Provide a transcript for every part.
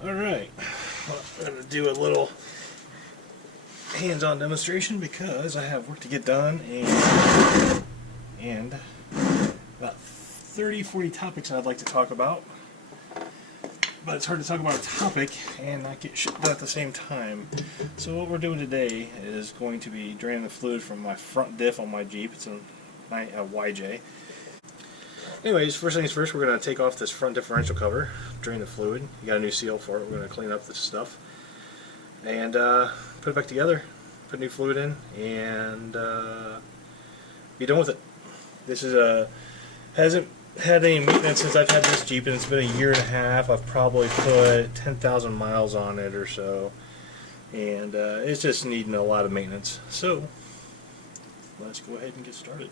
Alright, well, I'm going to do a little hands-on demonstration because I have work to get done and about 30-40 topics I'd like to talk about. But it's hard to talk about a topic and not get shit done at the same time. So what we're doing today is going to be draining the fluid from my front diff on my Jeep. It's a YJ. Anyways, first things first, we're going to take off this front differential cover, drain the fluid. You got a new seal for it. We're going to clean up this stuff and put it back together, put new fluid in, and be done with it. This is hasn't had any maintenance since I've had this Jeep, and it's been a year and a half. I've probably put 10,000 miles on it or so, and it's just needing a lot of maintenance. So let's go ahead and get started.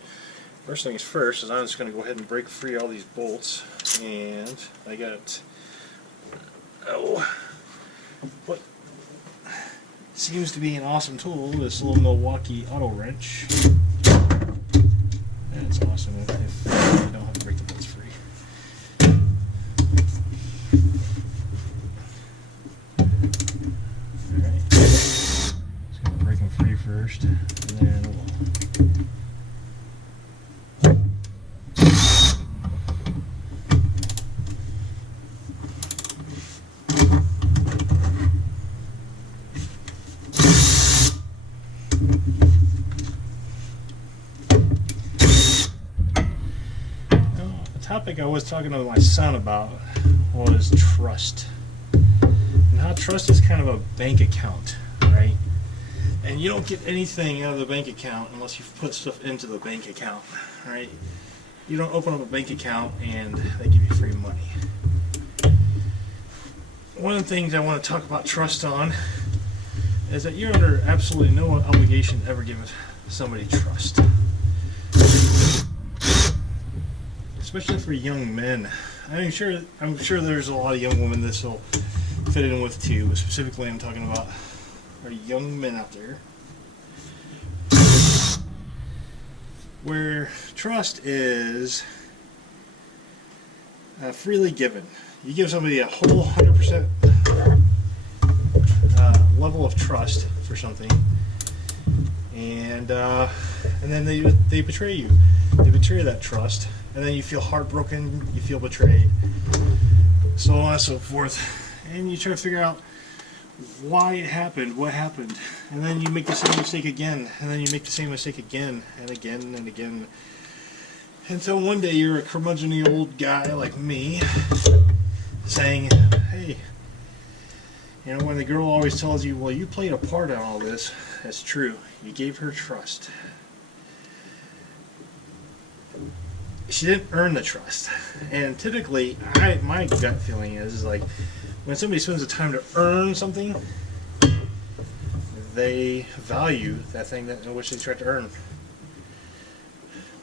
First things first is I'm just going to go ahead and break free all these bolts, and I got what seems to be an awesome tool, this little Milwaukee auto wrench. That's awesome if you don't have to break the bolts free. Alright, just going to break them free first, and then we'll topic I was talking to my son about was trust. And how trust is kind of a bank account, right? And you don't get anything out of the bank account unless you put stuff into the bank account, right? You don't open up a bank account and they give you free money. One of the things I want to talk about trust on is that you're under absolutely no obligation to ever give somebody trust. Especially for young men. I'm sure there's a lot of young women this will fit in with too, but specifically I'm talking about our young men out there, where trust is freely given. You give somebody a whole 100% level of trust for something, and then they betray you. They betray that trust. And then you feel heartbroken, you feel betrayed, so on and so forth. And you try to figure out why it happened, what happened. And then you make the same mistake again, and then you make the same mistake again, and again, and again. Until one day you're a curmudgeon-y old guy like me, saying, hey, you know, when the girl always tells you, well, you played a part in all this, that's true. You gave her trust. She didn't earn the trust, and typically, my gut feeling is like when somebody spends the time to earn something, they value that thing in which they tried to earn.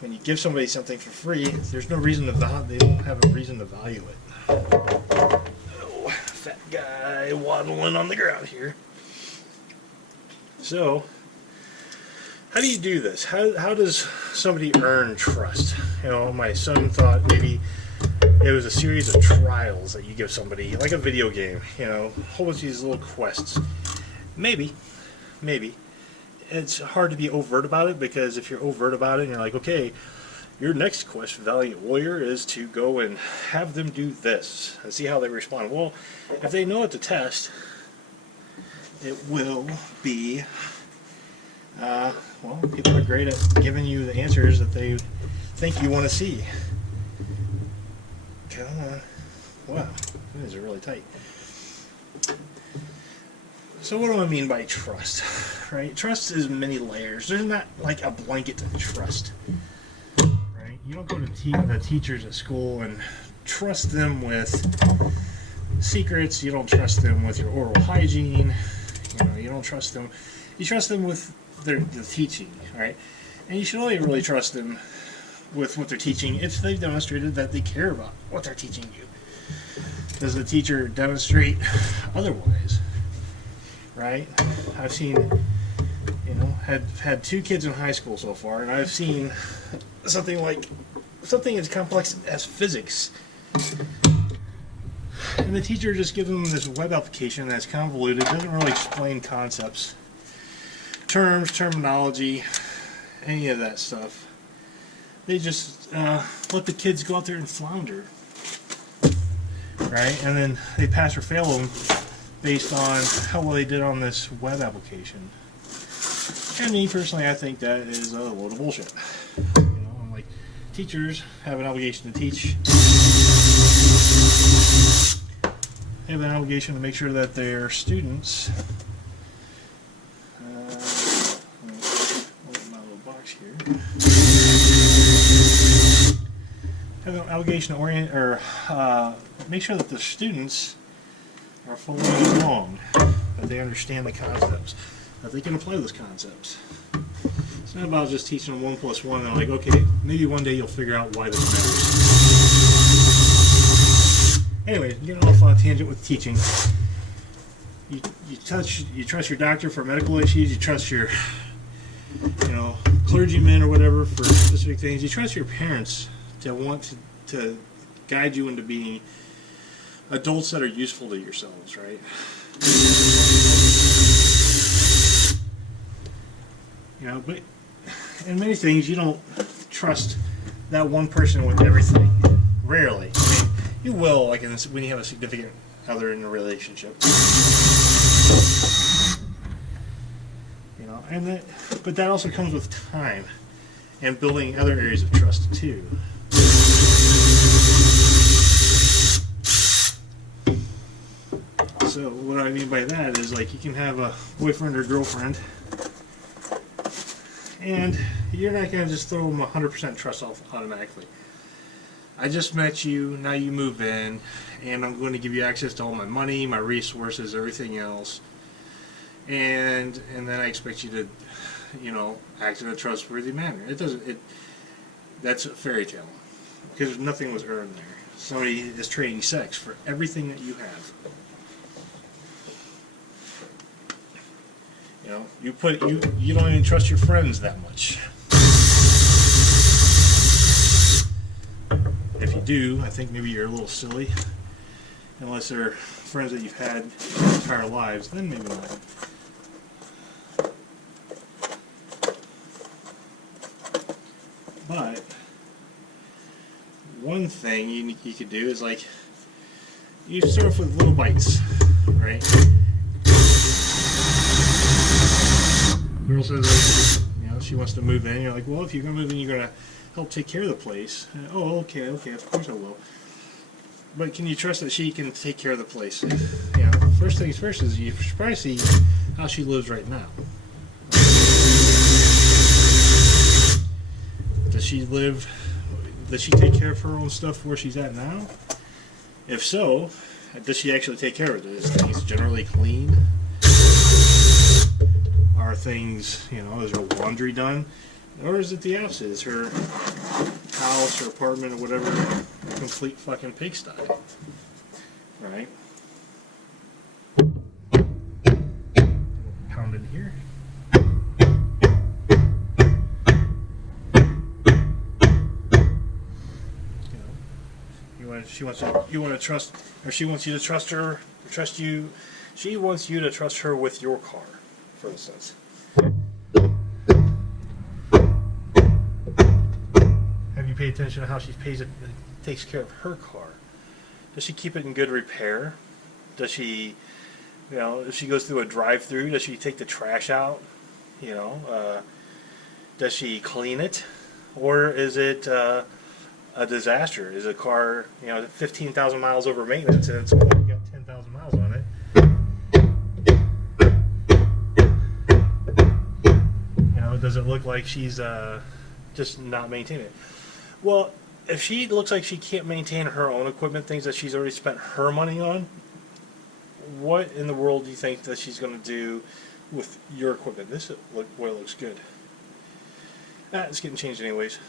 When you give somebody something for free, there's no reason to they don't have a reason to value it. Oh, fat guy waddling on the ground here. So, how do you do this? How does somebody earn trust? You know, my son thought maybe it was a series of trials that you give somebody, like a video game, you know, a whole bunch of these little quests. Maybe. It's hard to be overt about it, because if you're overt about it and you're like, okay, your next quest, Valiant Warrior, is to go and have them do this and see how they respond. Well, if they know what to test, it will be well, people are great at giving you the answers that they think you want to see. Come on. Wow, these are really tight. So what do I mean by trust? Right? Trust is many layers. There's not like a blanket trust. Right? You don't go to the teachers at school and trust them with secrets. You don't trust them with your oral hygiene. You know, you don't trust them. You trust them with the teaching, right? And you should only really trust them with what they're teaching if they've demonstrated that they care about what they're teaching you. Does the teacher demonstrate otherwise? Right? I've seen, you know, had 2 kids in high school so far, and I've seen something as complex as physics. And And the teacher just gives them this web application that's convoluted, doesn't really explain concepts, terms, terminology, any of that stuff. They just let the kids go out there and flounder, right? And then they pass or fail them based on how well they did on this web application. And me personally, I think that is a load of bullshit. You know, I'm like, teachers have an obligation to teach. They have an obligation to make sure that their students. Open my little box here. Have an obligation to orient or make sure that the students are following along, that they understand the concepts, that they can apply those concepts. It's not about just teaching them 1 + 1 and like, okay, maybe one day you'll figure out why this matters. Anyway, getting off on a tangent with teaching. You trust your doctor for medical issues. You trust your, clergymen or whatever for specific things. You trust your parents to want to guide you into being adults that are useful to yourselves, right? But in many things, you don't trust that one person with everything. Rarely. I mean, you will, like when you have a significant other in a relationship. But that also comes with time and building other areas of trust too. So what I mean by that is, like, you can have a boyfriend or girlfriend, and you're not going to just throw them 100% trust off automatically. I just met you, now you move in, and I'm going to give you access to all my money, my resources, everything else, and then I expect you to, act in a trustworthy manner. That's a fairy tale, because nothing was earned there. Somebody is trading sex for everything that you have. You don't even trust your friends that much. If you do, I think maybe you're a little silly. Unless they're friends that you've had your entire lives, then maybe not. But one thing you could do is, like, you start off with little bites, right? Girl says, she wants to move in. You're like, well, if you're going to move in, you're going to help take care of the place. Oh, okay, of course I will. But can you trust that she can take care of the place? First things first is you should probably see how she lives right now. Does she take care of her own stuff where she's at now? If so, does she actually take care of it? Is things generally clean? Are things, is her laundry done? Or is it the opposite? Is her house or apartment or whatever a complete fucking pigsty? Right? Pound in here. She wants you to trust you to trust her, or trust you. She wants you to trust her with your car, for instance. Have you paid attention to how she takes care of her car? Does she keep it in good repair? Does she, if she goes through a drive-through, does she take the trash out? Does she clean it, or is it a disaster? Is a car, 15,000 miles over maintenance, and it's only got 10,000 miles on it? Does it look like she's just not maintaining it? Well, if she looks like she can't maintain her own equipment, things that she's already spent her money on, what in the world do you think that she's going to do with your equipment? This looks good. It's getting changed anyways.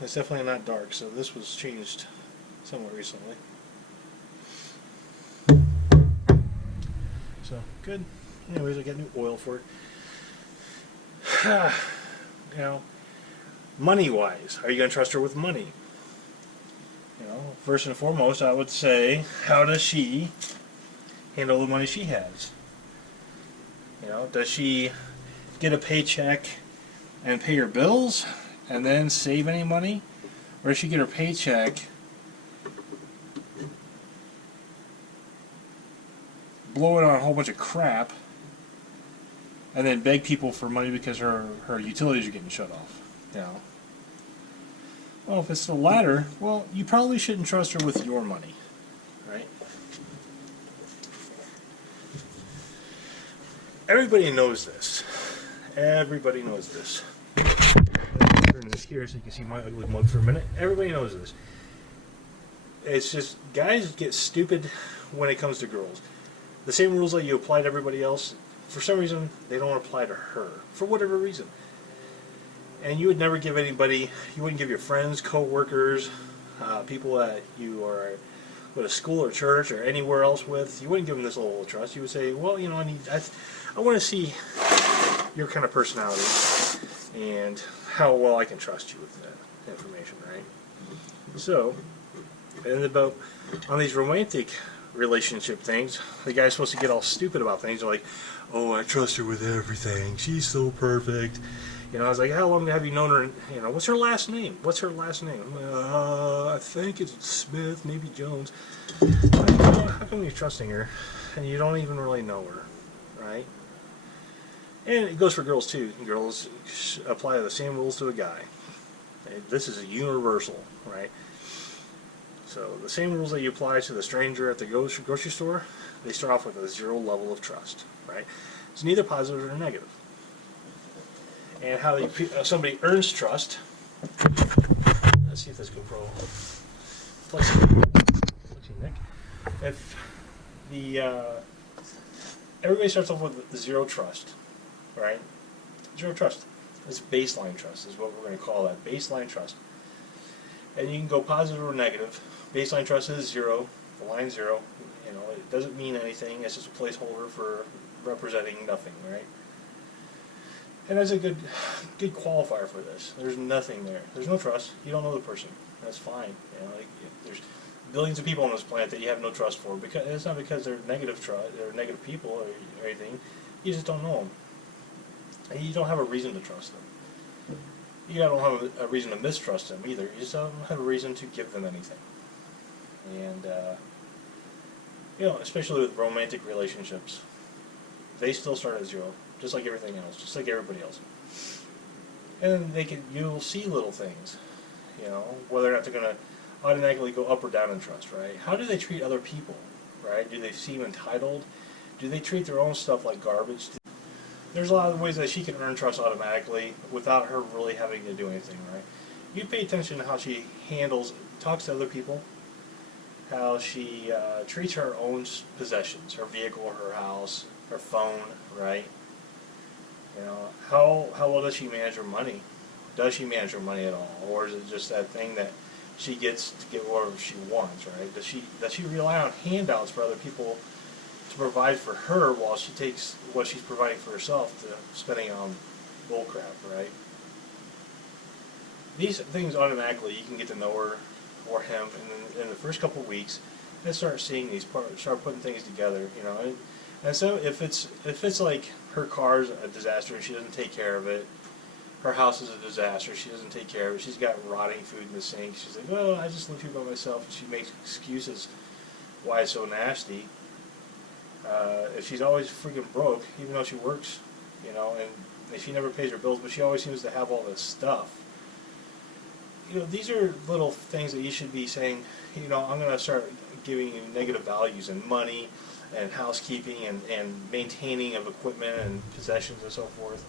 It's definitely not dark, so this was changed somewhat recently. So, good. Anyways, I got new oil for it. Money-wise, are you going to trust her with money? You know, first and foremost, I would say, how does she handle the money she has? You know, does she get a paycheck and pay her bills and then save any money? Or does she get her paycheck, blow it on a whole bunch of crap, and then beg people for money because her utilities are getting shut off? You know? Well, if it's the latter, well, you probably shouldn't trust her with your money, right? Everybody knows this. Everybody knows this. Turn this here so you can see my ugly mug for a minute. Everybody knows this. It's just guys get stupid when it comes to girls. The same rules that you apply to everybody else, for some reason, they don't apply to her. For whatever reason. And you would never give anybody, you wouldn't give your friends, co-workers, people that you are go to school or church or anywhere else with, you wouldn't give them this level of trust. You would say, well, you know, I want to see your kind of personality and how well I can trust you with that information, right? So, and about on these romantic relationship things, the guy's supposed to get all stupid about things. They're like, oh, I trust her with everything. She's so perfect. You know, I was like, how long have you known her? You know, what's her last name? What's her last name? I think it's Smith, maybe Jones. Like, how come you're trusting her and you don't even really know her, right? And it goes for girls too. Girls apply the same rules to a guy. This is a universal, right? So the same rules that you apply to the stranger at the grocery store, they start off with a 0 level of trust, right? It's neither positive nor negative. And how somebody earns trust. Let's see if this GoPro flexing Nick. If everybody starts off with 0 trust, right? 0 trust. It's baseline trust is what we're going to call that. Baseline trust. And you can go positive or negative. Baseline trust is 0. The line 0. You know, it doesn't mean anything. It's just a placeholder for representing nothing, right? And there's a good qualifier for this. There's nothing there. There's no trust. You don't know the person. That's fine. You know, like, there's billions of people on this planet that you have no trust for. Because it's not because they're negative negative people or anything. You just don't know them, and you don't have a reason to trust them. You don't have a reason to mistrust them either. You just don't have a reason to give them anything. And you know, especially with romantic relationships, they still start at 0. Just like everything else, just like everybody else. And you'll see little things, you know, whether or not they're going to automatically go up or down in trust, right? How do they treat other people, right? Do they seem entitled? Do they treat their own stuff like garbage? There's a lot of ways that she can earn trust automatically without her really having to do anything, right? You pay attention to how she talks to other people, how she treats her own possessions, her vehicle, her house, her phone, right? You know, how well does she manage her money? Does she manage her money at all, or is it just that thing that she gets to get whatever she wants, right? Does she rely on handouts for other people to provide for her while she takes what she's providing for herself to spending on bullcrap, right? These things automatically you can get to know her or him in the first couple of weeks and start seeing these parts, start putting things together, you know. And so if it's like her car's a disaster and she doesn't take care of it, her house is a disaster, she doesn't take care of it, she's got rotting food in the sink, she's like, well, I just live here by myself, and she makes excuses why it's so nasty. If she's always freaking broke, even though she works, you know, and she never pays her bills, but she always seems to have all this stuff. You know, these are little things that you should be saying, you know, I'm going to start giving you negative values in money and housekeeping and maintaining of equipment and possessions and so forth.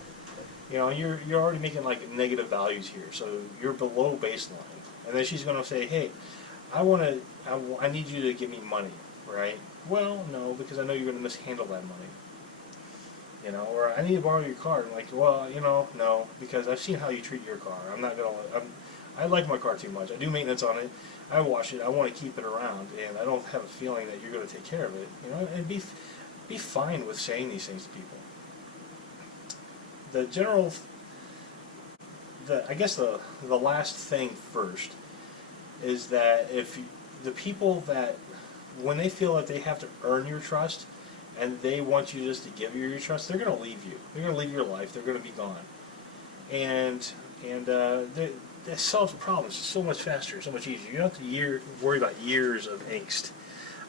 You know, you're already making like negative values here, so you're below baseline. And then she's going to say, hey, I need you to give me money, right? Well, no, because I know you're going to mishandle that money. You know, or I need to borrow your car. I'm like, well, you know, no, because I've seen how you treat your car. I like my car too much. I do maintenance on it. I wash it. I want to keep it around, and I don't have a feeling that you're going to take care of it. You know, and be fine with saying these things to people. I guess the last thing first is that the people that, when they feel that they have to earn your trust and they want you just to give you your trust, they're going to leave you. They're going to leave your life. They're going to be gone. And that solves problems so much faster, so much easier. You don't have to worry about years of angst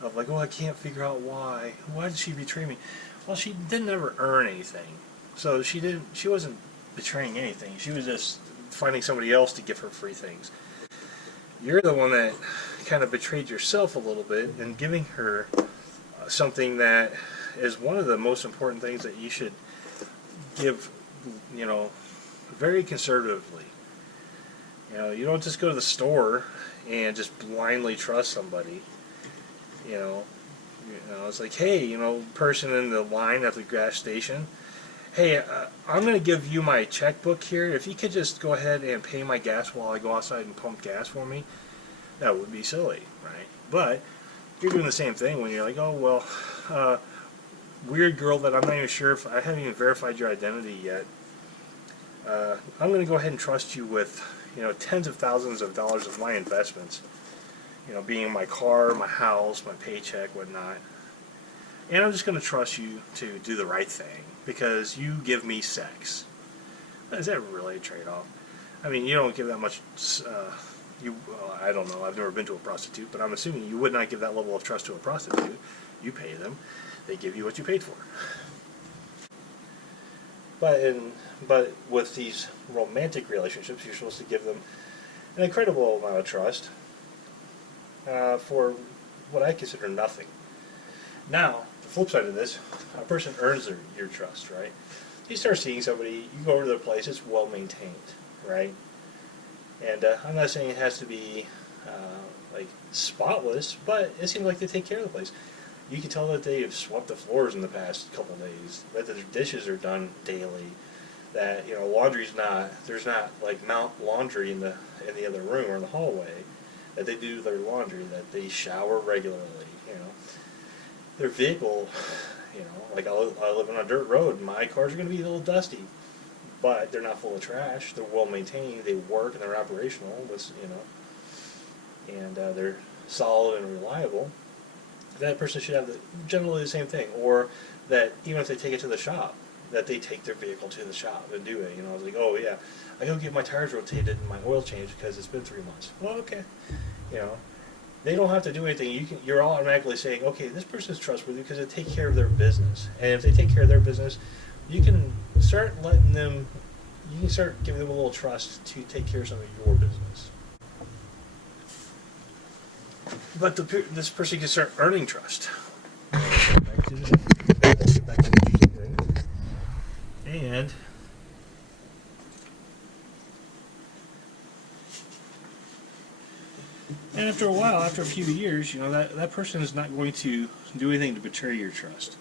of like, oh, I can't figure out why. Why did she betray me? Well, she didn't ever earn anything. So she wasn't betraying anything. She was just finding somebody else to give her free things. You're the one that kind of betrayed yourself a little bit in giving her something that is one of the most important things that you should give, very conservatively. You don't just go to the store and just blindly trust somebody. It's like, hey, person in the line at the gas station, hey, I'm going to give you my checkbook here. If you could just go ahead and pay my gas while I go outside and pump gas for me, that would be silly, right? But you're doing the same thing when you're like, oh, well, weird girl that I'm not even sure if I haven't even verified your identity yet. I'm going to go ahead and trust you with, tens of thousands of dollars of my investments, being my car, my house, my paycheck, whatnot. And I'm just going to trust you to do the right thing because you give me sex. Is that really a trade-off? I mean, you don't give that much, I don't know, I've never been to a prostitute, but I'm assuming you would not give that level of trust to a prostitute. You pay them, they give you what you paid for. But with these romantic relationships, you're supposed to give them an incredible amount of trust for what I consider nothing. Now, the flip side of this, a person earns your trust, right? You start seeing somebody, you go over to their place, it's well maintained, right? And I'm not saying it has to be like spotless, but it seems like they take care of the place. You can tell that they have swept the floors in the past couple days, that the dishes are done daily, that there's not like Mount Laundry in the other room or in the hallway, that they do their laundry, that they shower regularly, Their vehicle, like I live on a dirt road, my cars are going to be a little dusty, but they're not full of trash. They're well maintained. They work and they're operational. And they're solid and reliable. That person should have generally the same thing. Or that even if they take it to the shop, that they take their vehicle to the shop and do it. It's like, oh yeah, I go get my tires rotated and my oil changed because it's been 3 months. Well, okay, They don't have to do anything. You're automatically saying, okay, this person is trustworthy because they take care of their business. And if they take care of their business, you can start giving them a little trust to take care of some of your business. But this person can start earning trust. Back to the interesting thing. And after a while, after a few years, that person is not going to do anything to betray your trust.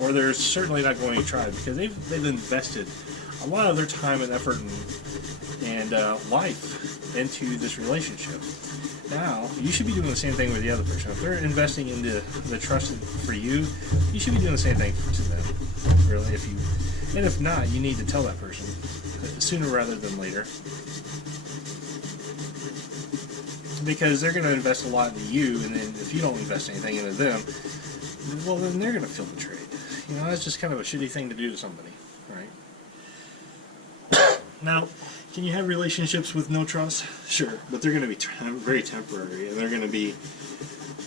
Or they're certainly not going to try because they've invested a lot of their time and effort and life into this relationship. Now, you should be doing the same thing with the other person. If they're investing into the trust for you, you should be doing the same thing to them. Really, and if not, you need to tell that person sooner rather than later. Because they're going to invest a lot into you, and then if you don't invest anything into them, well, then they're going to feel betrayed. That's just kind of a shitty thing to do to somebody, right? Now, can you have relationships with no trust? Sure, but they're going to be very temporary, and they're going to be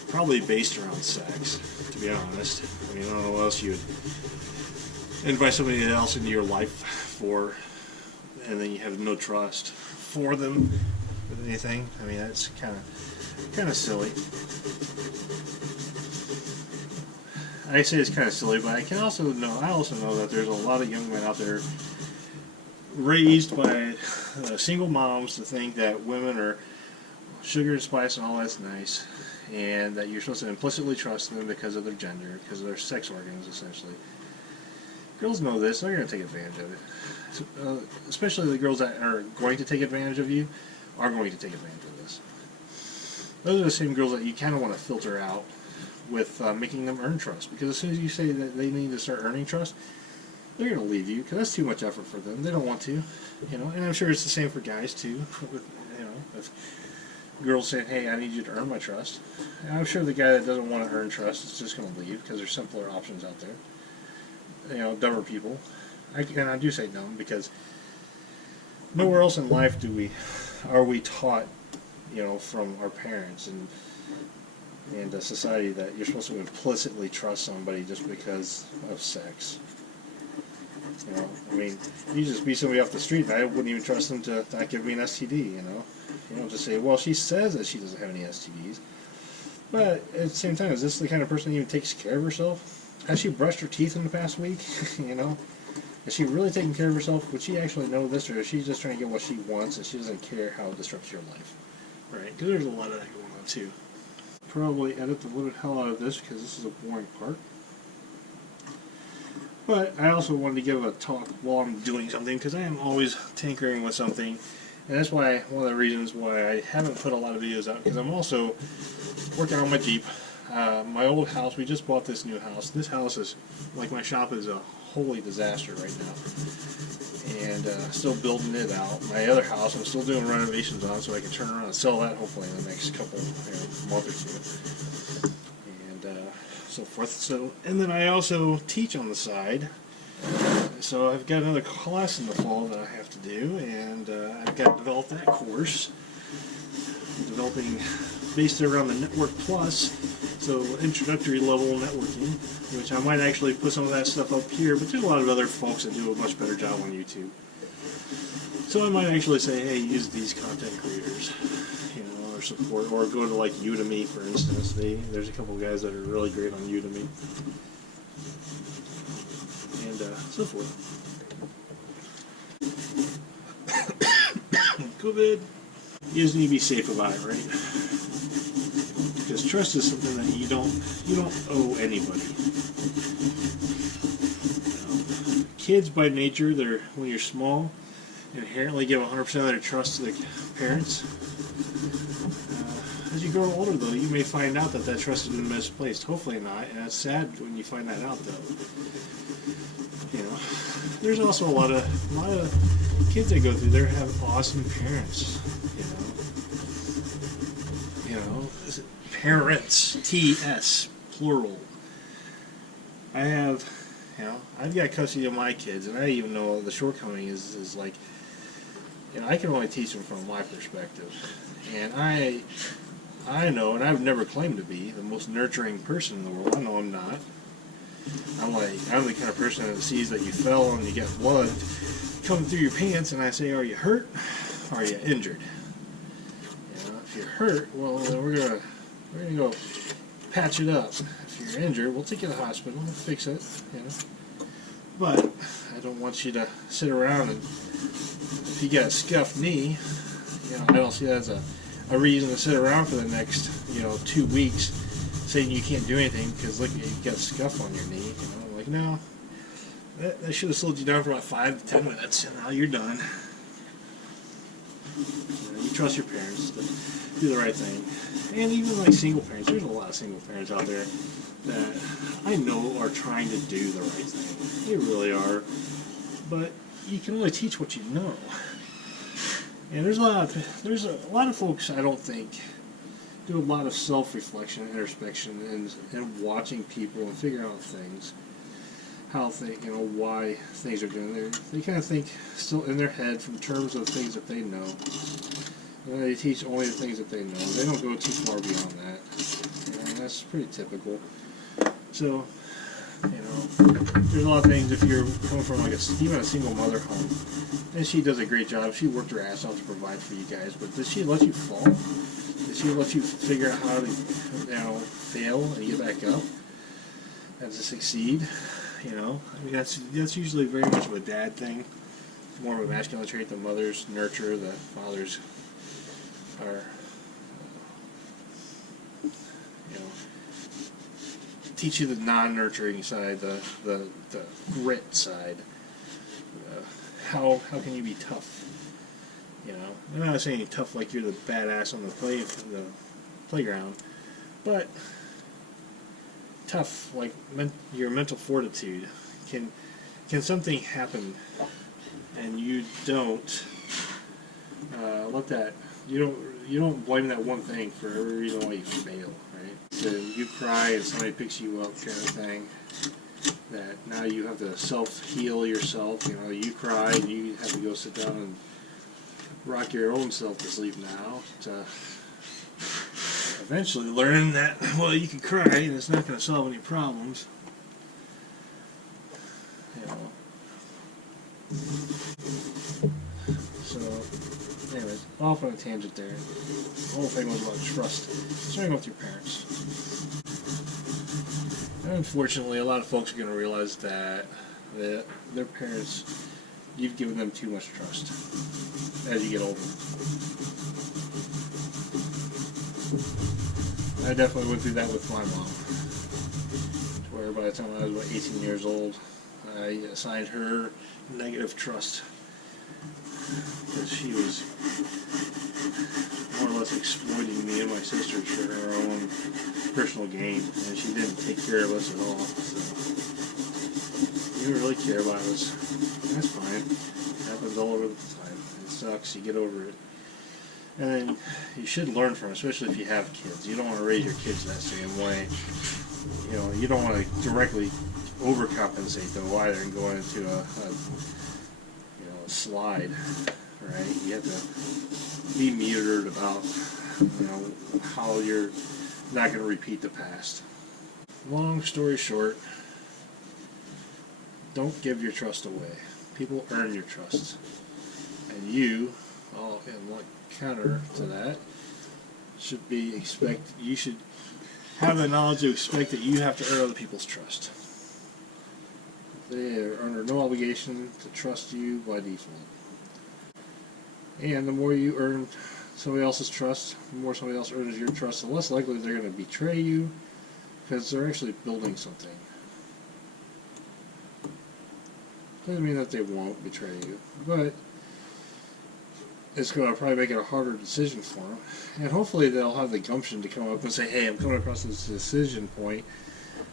probably based around sex, to be honest. I don't know what else you'd invite somebody else into your life for, and then you have no trust for them with anything. That's kind of silly. I say it's kind of silly, but I also know that there's a lot of young men out there raised by single moms to think that women are sugar and spice and all that's nice, and that you're supposed to implicitly trust them because of their gender, because of their sex organs, essentially. Girls know this, they're going to take advantage of it. Especially the girls that are going to take advantage of you are going to take advantage of this. Those are the same girls that you kind of want to filter out with making them earn trust, because as soon as you say that they need to start earning trust, they're going to leave you because that's too much effort for them. They don't want to, And I'm sure it's the same for guys too. If girls saying, "Hey, I need you to earn my trust," and I'm sure the guy that doesn't want to earn trust is just going to leave because there's simpler options out there. You know, dumber people. And I do say dumb because nowhere else in life are we taught, you know, from our parents and society that you're supposed to implicitly trust somebody just because of sex. You know, I mean, you just meet somebody off the street, and I wouldn't even trust them to not give me an STD. You don't just say, "Well, she says that she doesn't have any STDs," but at the same time, is this the kind of person that even takes care of herself? Has she brushed her teeth in the past week? You know, is she really taking care of herself? Would she actually know this, or is she just trying to get what she wants and she doesn't care how it disrupts your life? Right? Because there's a lot of that going on too. Probably edit the living hell out of this because this is a boring part. But I also wanted to give a talk while I'm doing something because I am always tinkering with something, and that's why one of the reasons why I haven't put a lot of videos out, because I'm also working on my Jeep. My old house, we just bought this new house. This house is, like my shop, is a holy disaster right now, and still building it out. My other house, I'm still doing renovations on, so I can turn around and sell that hopefully in the next couple month or two. So forth. So, and then I also teach on the side. So I've got another class in the fall that I have to do, and I've got to develop that course. I'm developing based around the Network Plus, so introductory level networking, which I might actually put some of that stuff up here, but there's a lot of other folks that do a much better job on YouTube. So I might actually say, hey, use these content creators. Or support, or go to like Udemy, for instance. There's a couple guys that are really great on Udemy, and so forth. COVID. You just need to be safe about it, right? Because trust is something that you don't owe anybody. Kids, by nature, when you're small, inherently give 100% of their trust to their parents. As you grow older, though, you may find out that trust has been misplaced. Hopefully not, and it's sad when you find that out, though. There's also a lot of kids that go through there have awesome parents. Parents, TS, plural. I've got custody of my kids, and I even know the shortcoming is like, I can only teach them from my perspective, and I know, and I've never claimed to be the most nurturing person in the world. I know I'm not. I'm the kind of person that sees that you fell and you get blood coming through your pants, and I say, are you hurt? Or are you injured? If you're hurt, well, then we're gonna go patch it up. If you're injured, we'll take you to the hospital and fix it. But I don't want you to sit around and, if you got a scuffed knee, I don't see that as a reason to sit around for the next 2 weeks saying you can't do anything because look, you've got a scuff on your knee. I'm like, no, that should have slowed you down for about 5 to 10 minutes, and now you're done. You trust your parents to do the right thing, and even like single parents. There's a lot of single parents out there that I know are trying to do the right thing. They really are, but you can only teach what you know. And there's a lot of folks, I don't think, do a lot of self-reflection, introspection, and watching people and figuring out things, how why things are doing. They kind of think still in their head from terms of things that they know. They teach only the things that they know. They don't go too far beyond that. And that's pretty typical. So, there's a lot of things if you're coming from even a single mother home, and she does a great job. She worked her ass off to provide for you guys, but does she let you fall? Does she let you figure out how to, fail and get back up and to succeed? That's usually very much of a dad thing. It's more of a masculine trait. The mothers nurture, the fathers are, teach you the non-nurturing side, the grit side. How can you be tough? I'm not saying tough like you're the badass on the playground, but tough like your mental fortitude. Can something happen and you don't let that you don't blame that one thing for every reason why you fail, right? So you cry and somebody picks you up, kind of thing. That now you have to self-heal yourself. You know, you cry and you have to go sit down and rock your own self to sleep now. To eventually learn that, well, you can cry and it's not going to solve any problems. You know. So, anyways, off on a tangent there. The whole thing was about trust, starting with your parents. And unfortunately, a lot of folks are going to realize that their parents, you've given them too much trust as you get older. I definitely went through that with my mom, to where by the time I was about 18 years old, I assigned her negative trust, because she was more or less exploiting me and my sisters for her own personal gain, and she didn't take care of us at all. So you didn't really care about us. That's fine. It happens all over the time. It sucks. You get over it. And then you should learn from it, especially if you have kids. You don't want to raise your kids that same way. You know, you don't want to directly overcompensate though either and go into a slide, right? You have to be metered about, you know, how you're not going to repeat the past. Long story short, don't give your trust away. People earn your trust, and you, in like counter to that, you should have the knowledge to expect that you have to earn other people's trust. They are under no obligation to trust you by default. And the more you earn somebody else's trust, the more somebody else earns your trust, the less likely they're going to betray you, because they're actually building something. Doesn't mean that they won't betray you, but it's going to probably make it a harder decision for them. And hopefully they'll have the gumption to come up and say, hey, I'm coming across this decision point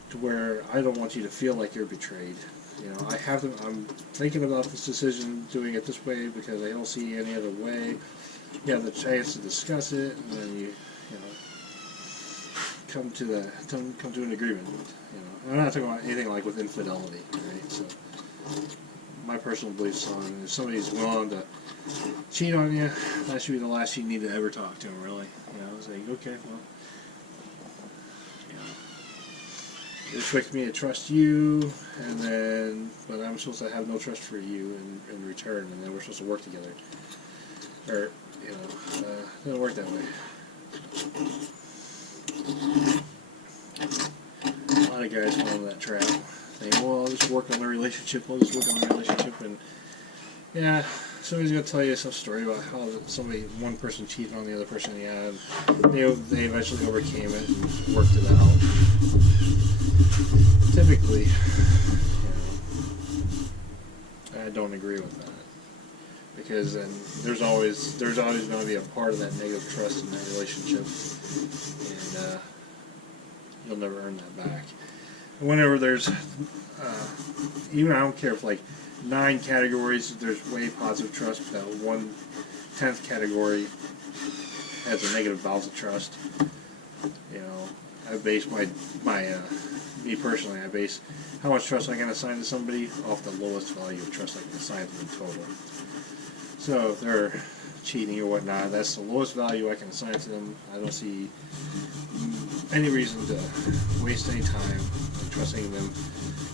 to where I don't want you to feel like you're betrayed. You know, I'm thinking about this decision, doing it this way because I don't see any other way. You have the chance to discuss it, and then you know, come to an agreement. You know, I'm not talking about anything like with infidelity, right? So, my personal beliefs on if somebody's willing to cheat on you, that should be the last you need to ever talk to them. Really, you know, it's like, okay, well, you know, you expect me to trust you, but I'm supposed to have no trust for you in return, and then we're supposed to work together. Or, you know, it doesn't work that way. A lot of guys fall into that trap, saying, well, I'll just work on the relationship, and yeah, somebody's going to tell you some story about how one person cheated on the other person, yeah, and they eventually overcame it and worked it out. Typically, you know, I don't agree with that, because then there's always going to be a part of that negative trust in that relationship, and you'll never earn that back. And whenever there's even I don't care if like 9 categories there's way positive trust, but that 1/10th category has a negative balance of trust. You know, I base me personally, I base how much trust I can assign to somebody off the lowest value of trust I can assign to them total. So if they're cheating or whatnot, that's the lowest value I can assign to them. I don't see any reason to waste any time trusting them,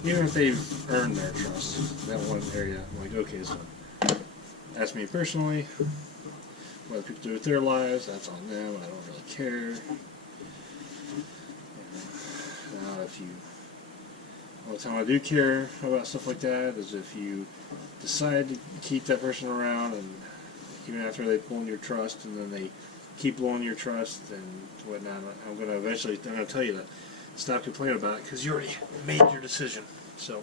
even if they've earned their trust. That one area, I'm like, okay, so that's me personally. What people do with their lives, that's on them. I don't really care. Now, the time I do care about stuff like that is if you decide to keep that person around, and even after they pull in your trust, and then they keep blowing your trust and whatnot, I'm going to tell you to stop complaining about it, because you already made your decision. So.